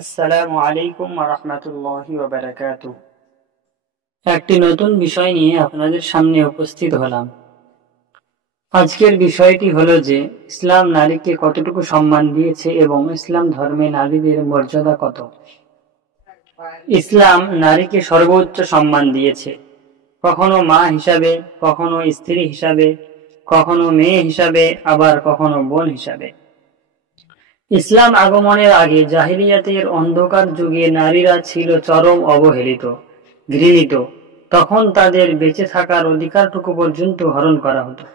আসসালামু আলাইকুম ওয়া রাহমাতুল্লাহি ওয়া বারাকাতুহু। একটি নতুন বিষয় নিয়ে আপনাদের সামনে উপস্থিত হলাম। আজকের বিষয়টি হলো যে ইসলাম নারীকে কতটুকু সম্মান দিয়েছে এবং ইসলাম ধর্মে নারীদের মর্যাদা কত। ইসলাম নারীকে সর্বোচ্চ সম্মান দিয়েছে, কখনো মা হিসাবে, কখনো স্ত্রী হিসাবে, কখনো মেয়ে হিসাবে, আবার কখনো বোন হিসাবে। ইসলাম আগমনের আগে জাহিলিয়াতের অন্ধকার যুগে নারীরা ছিল চরম অবহেলিত, ঘৃণিত। তখন তাদের বেঁচে থাকার অধিকারটুকু পর্যন্ত হরণ করা হতো।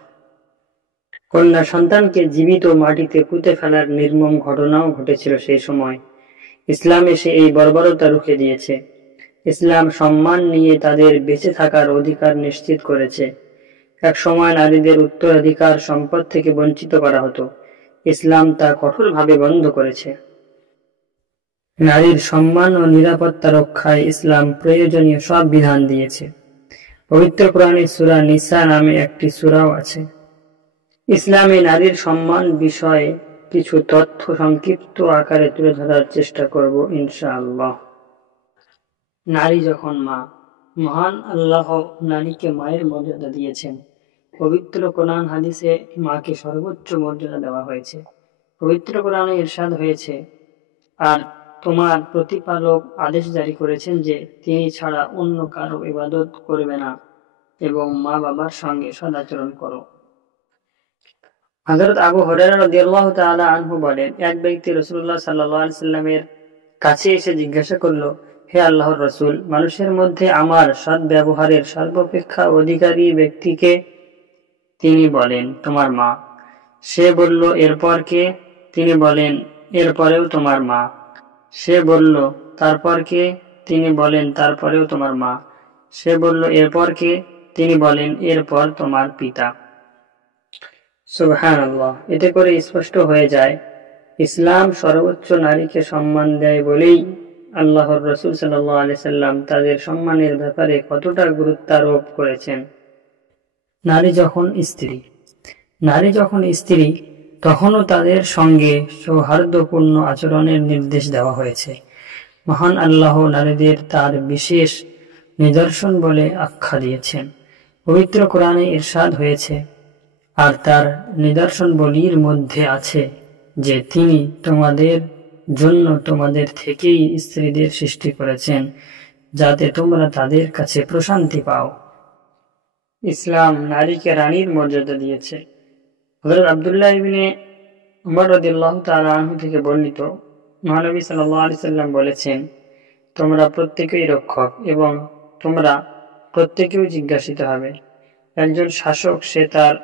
কন্যা সন্তানকে জীবিত মাটিতে পুঁতে ফেলার নির্মম ঘটনাও ঘটেছিল সেই সময়। ইসলাম এসে এই বর্বরতা রুখে দিয়েছে। ইসলাম সম্মান নিয়ে তাদের বেঁচে থাকার অধিকার নিশ্চিত করেছে। এক সময় নারীদের উত্তরাধিকার সম্পদ থেকে বঞ্চিত করা হতো, ইসলাম তা কঠোরভাবে বন্ধ করেছে। নারীর সম্মান ও নিরাপত্তা রক্ষায় ইসলাম প্রয়োজনীয় সব বিধান দিয়েছে। পবিত্র কোরআনে সূরা নিসা নামে একটি সূরাও আছে। ইসলামে নারীর সম্মান বিষয়ে কিছু তথ্য সংক্ষিপ্ত আকারে তুলে ধরার চেষ্টা করব ইনশাআল্লাহ। নারী যখন মা, মহান আল্লাহ নারীকে মায়ের মর্যাদা দিয়েছেন। পবিত্র কোরআন হাদিসে মাকে সর্বোচ্চ মর্যাদা দেওয়া হয়েছে। পবিত্র কোরআনে ইরশাদ হয়েছে, আর তোমার প্রতিপালক আদেশ জারি করেছেন যে তিনি ছাড়া অন্য কারো ইবাদত করবে না এবং মা বাবার সঙ্গে সদাচরণ করো। হযরত আবু হুরায়রা রাদিয়াল্লাহু তাআলা আনহু বলেন, এক ব্যক্তি রাসূলুল্লাহ সাল্লাল্লাহু আলাইহি সাল্লামের কাছে এসে জিজ্ঞাসা করল, হে আল্লাহর রাসূল, মানুষের মধ্যে আমার সৎ ব্যবহারের সর্বাপেক্ষা অধিকারী ব্যক্তিকে? তিনি বলেন, তোমার মা। সে বলল, এরপর কে? তিনি বলেন, এরপরেও তোমার মা। সে বলল, তারপর কে? তিনি বলেন, তারপরেও তোমার মা। সে বলল, এরপর কে? তিনি বলেন, এরপর তোমার পিতা। সুবহানাল্লাহ। এতে করে স্পষ্ট হয়ে যায় ইসলাম সর্বোচ্চ নারীকে সম্মান দেয় বলেই আল্লাহর রাসূল সাল্লাল্লাহু আলাইহি সাল্লাম তাদের সম্মানের ব্যাপারে কতটা গুরুত্ব আরোপ করেছেন। নারী যখন স্ত্রী তখনও তাদের সঙ্গে সৌহার্দ্যপূর্ণ আচরণের নির্দেশ দেওয়া হয়েছে। মহান আল্লাহ নারীদের তার বিশেষ নিদর্শন বলে আখ্যা দিয়েছেন। পবিত্র কোরআনে ইরশাদ হয়েছে, আর তার নিদর্শনবলির মধ্যে আছে যে তিনি তোমাদের জন্য তোমাদের থেকেই স্ত্রীদের সৃষ্টি করেছেন, যাতে তোমরা তাদের কাছে প্রশান্তি পাও। ইসলাম নারীকে রানীর মর্যাদা দিয়েছে। হযরত আব্দুল্লাহ ইবনে উমর রাদিয়াল্লাহু তাআলা আনহু থেকে বর্ণিত, মহানবী সাল্লাল্লাহু আলাইহি সাল্লাম বলেছেন, তোমরা প্রত্যেকেই রক্ষক এবং তোমরা প্রত্যেকেও জিজ্ঞাসিত হবে। একজন শাসক, সে তার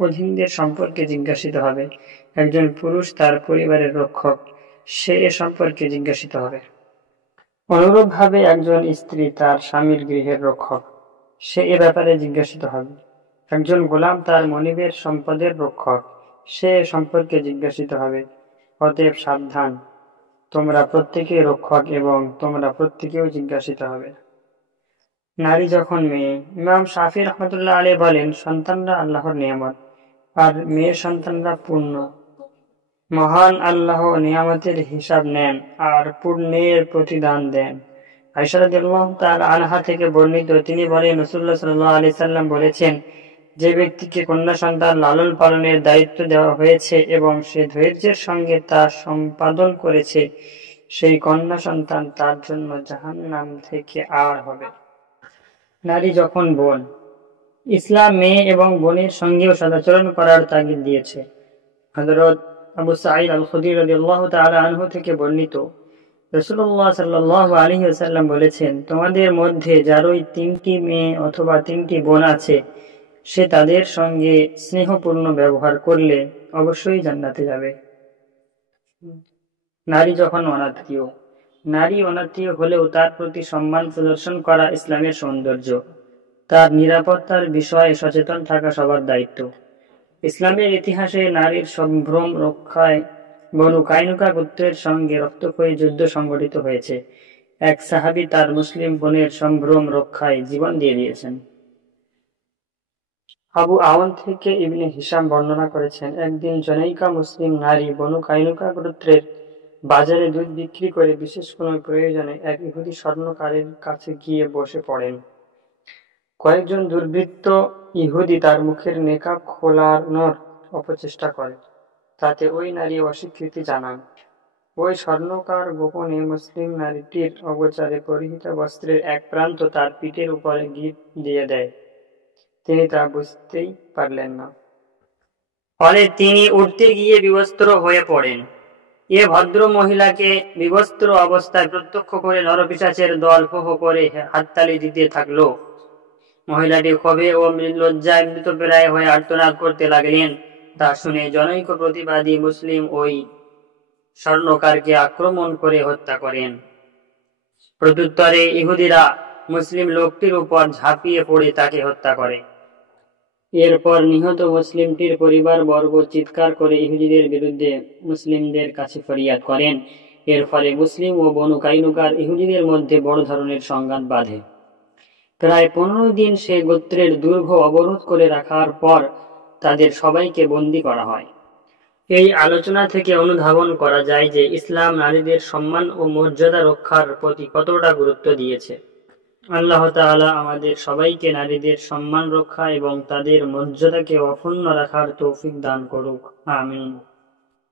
অধীনদের সম্পর্কে জিজ্ঞাসিত হবে। একজন পুরুষ তার পরিবারের রক্ষক, সে এ সম্পর্কে জিজ্ঞাসিত হবে। অনুরূপভাবে একজন স্ত্রী তার স্বামীর গৃহের রক্ষক, সে এ ব্যাপারে জিজ্ঞাসিত হবে। একজন গোলাম তার মনিবের সম্পদের রক্ষক, সে এ সম্পর্কে জিজ্ঞাসিত হবে। অতএব সাবধান, তোমরা প্রত্যেকেই রক্ষক এবং তোমরা প্রত্যেকেও জিজ্ঞাসিত হবে। নারী যখন মেয়ে, ইমাম শাফি রহমতুল্লাহ আলাইহি বলেন, সন্তানরা আল্লাহর নিয়ামত, আর মেয়ে সন্তানরা পুণ্য। মহান আল্লাহ নিয়ামতের হিসাব নেন আর পুণ্যের প্রতিদান দেন। আয়েশা রাদিয়াল্লাহু তাআলা আনহা থেকে বর্ণিত, তিনি বলেন, রাসূলুল্লাহ সাল্লাল্লাহু আলাইহি সাল্লাম বলেছেন, যে ব্যক্তিকে কন্যা সন্তান লালন পালনের দায়িত্ব দেওয়া হয়েছে এবং সে ধৈর্যের সঙ্গে তা সম্পাদন করেছে, সেই কন্যা সন্তান তার জন্য জাহান্নাম থেকে আড় হবে। নারী যখন বোন, ইসলাম মেয়ে এবং বোনের সঙ্গেও সদাচরণ করার তাগিদ দিয়েছে। হযরত আবু সাঈদ আল-খুদরি রাদিয়াল্লাহু তাআলা আনহু থেকে বর্ণিত, রাসূলুল্লাহ সাল্লাল্লাহু আলাইহি ওয়াসাল্লাম বলেছেন, তোমাদের মধ্যে যারই 3টি মেয়ে অথবা 3টি বোন আছে, সে তাদের সঙ্গে স্নেহপূর্ণ ব্যবহার করলে অবশ্যই জান্নাতে যাবে। নারী যখন অনাত্মীয়, নারী অনাত্মীয় হলেও তার প্রতি সম্মান প্রদর্শন করা ইসলামের সৌন্দর্য। তার নিরাপত্তার বিষয়ে সচেতন থাকা সবার দায়িত্ব। ইসলামের ইতিহাসে নারীর সম্ভ্রম রক্ষায় বনু কায়নুকা গোত্রের সঙ্গে রক্তক্ষয়ী যুদ্ধ সংঘটিত হয়েছে। এক সাহাবী তার মুসলিম বোনের সম্ভ্রম রক্ষায় জীবন দিয়ে দিয়েছেন। আবু আওয়ান থেকে ইবনে হিশাম বর্ণনা করেছেন, একদিন জনৈকা মুসলিম নারী বনু কায়নুকা গোত্রের বাজারে দুধ বিক্রি করে বিশেষ কোনো প্রয়োজনে এক ইহুদি স্বর্ণকারের কাছে গিয়ে বসে পড়েন। কয়েকজন দুর্বৃত্ত ইহুদি তার মুখের নেকাব খোলানোর অপচেষ্টা করে, তাতে ওই নারী অস্বীকৃতি জানান। ওই স্বর্ণকার গোপনে মুসলিম নারীটির অগোচরে পরিহিত বস্ত্রের এক প্রান্ত তার পিঠের উপরে গিঁট দিয়ে দেয়। তিনি তা বুঝতেই পারলেন না। ফলে তিনি উঠতে গিয়ে বিবস্ত্র হয়ে পড়েন। এ ভদ্র মহিলাকে বিবস্ত্র অবস্থায় প্রত্যক্ষ করে নরপিশাচের দল হো হো করে হাততালি দিতে থাকলো। মহিলাটি ক্ষোভে ও লজ্জায় মৃতপ্রায় হয়ে আর্তনাদ করতে লাগলেন। তা শুনে জনৈক প্রতিবাদী মুসলিম ওই স্বর্ণকারকে আক্রমণ করে হত্যা করেন। প্রত্যুত্তরে ইহুদিরা মুসলিম লোকটির উপর ঝাঁপিয়ে পড়ে তাকে হত্যা করে। এরপর নিহত মুসলিমটির পরিবারবর্গ চিৎকার করে ইহুদিদের বিরুদ্ধে মুসলিমদের কাছে ফরিয়াদ করেন। এর ফলে মুসলিম ও বনু কাইনুকার ইহুদিদের মধ্যে বড় ধরনের সংঘাত বাধে। প্রায় 15 দিন সে গোত্রের দুর্গ অবরোধ করে রাখার পর তাদের সবাইকে বন্দী করা হয়। এই আলোচনা থেকে অনুধাবন করা যায় যে ইসলাম নারীদের সম্মান ও মর্যাদা রক্ষার প্রতি কতটা গুরুত্ব দিয়েছে। আল্লাহ তাআলা আমাদের সবাইকে নারীদের সম্মান রক্ষা এবং তাদের মর্যাদাকে অক্ষুণ্ণ রাখার তৌফিক দান করুক। আমিন।